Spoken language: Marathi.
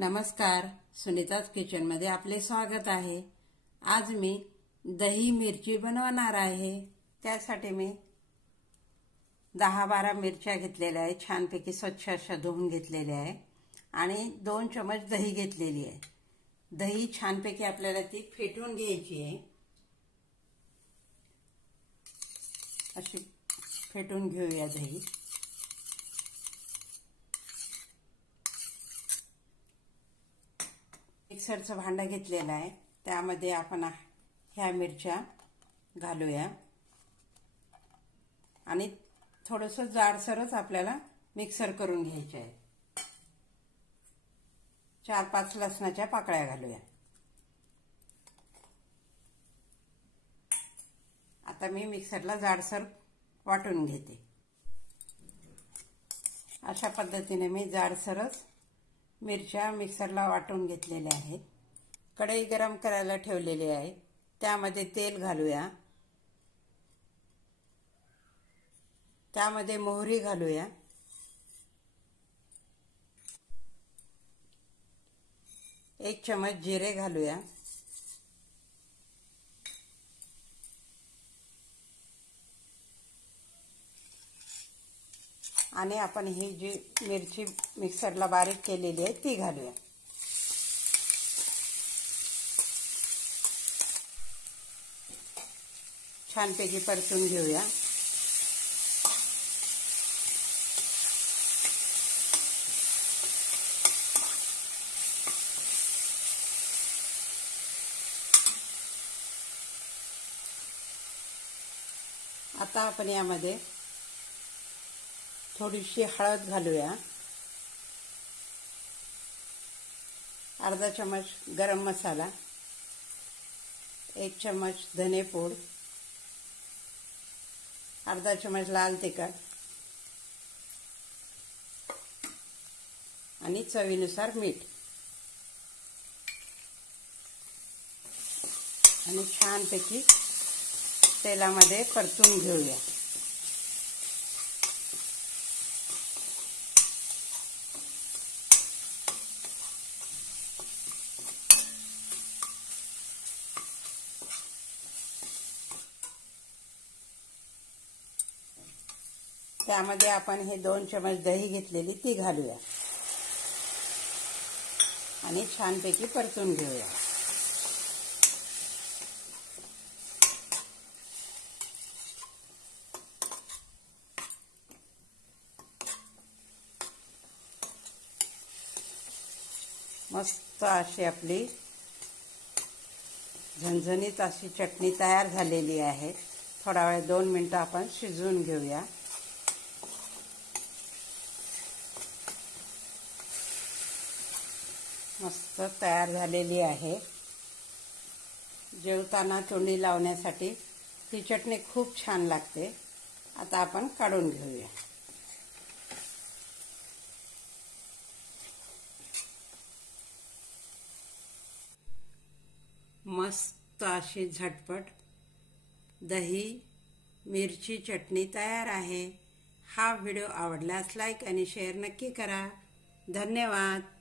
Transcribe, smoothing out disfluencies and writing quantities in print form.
नमस्कार, सुनीताज किचनमध्ये आपले स्वागत आहे। आज मी दही मिरची बनवणार आहे। त्यासाठी मी 10-12 मिरच्या घेतलेल्या आहे, छानपैकी स्वच्छ अशा धुवून घेतलेल्या आहे आणि 2 चमच दही घेतलेली आहे। दही छानपैकी आपल्याला ती फेटून घ्यायची आहे। अशी फेटून घेऊया दही। मिक्सरचं भांडं घेतलेलं आहे, त्यामध्ये आपण ह्या मिरच्या घालूया आणि थोडंसं जाडसरच आपल्याला मिक्सर करून घ्यायचे आहे। 4-5 लसणाच्या पाकळ्या घालूया। आता मी मिक्सरला जाडसर वाटून घेते। अशा पद्धतीने मी जाडसरच मिरच्या मिक्सरला वाटून घेतलेल्या आहेत। कढई गरम करायला ठेवलेली आहे, त्यामध्ये तेल घालूया। त्यामध्ये मोहरी घालूया। एक चमच जिरे घालूया। आणि आपण ही जी मिरची मिक्सरला बारीक केलेली आहे ती घालूया। छानपैकी परतून घेऊया। आता आपण यामध्ये थोडीशी हळद घालूया। अर्धा चमच गरम मसाला, 1 चमच धनेपूड, अर्धा चमच लाल तिखट आणि चवीनुसार मीठ आणि छानपैकी तेलामध्ये परतून घेऊया। त्यामध्ये आपण हे 2 चमच दही घेतलेली ती घालूया आणि छानपैकी परतून घेऊया। मस्त अशी आपली झणझणीत अशी चटणी तयार झालेली आहे। थोडा वेळ 2 मिनिटं आपण शिजवून घेऊया। मस्त तयार झालेली आहे। जेवताना तोंडी लावण्यासाठी ही चटणी खूप छान लागते। आता आपण काढून घेऊया। मस्त अशी झटपट दही मिरची चटणी तयार आहे। हा व्हिडिओ आवडल्यास लाईक आणि शेअर नक्की करा। धन्यवाद।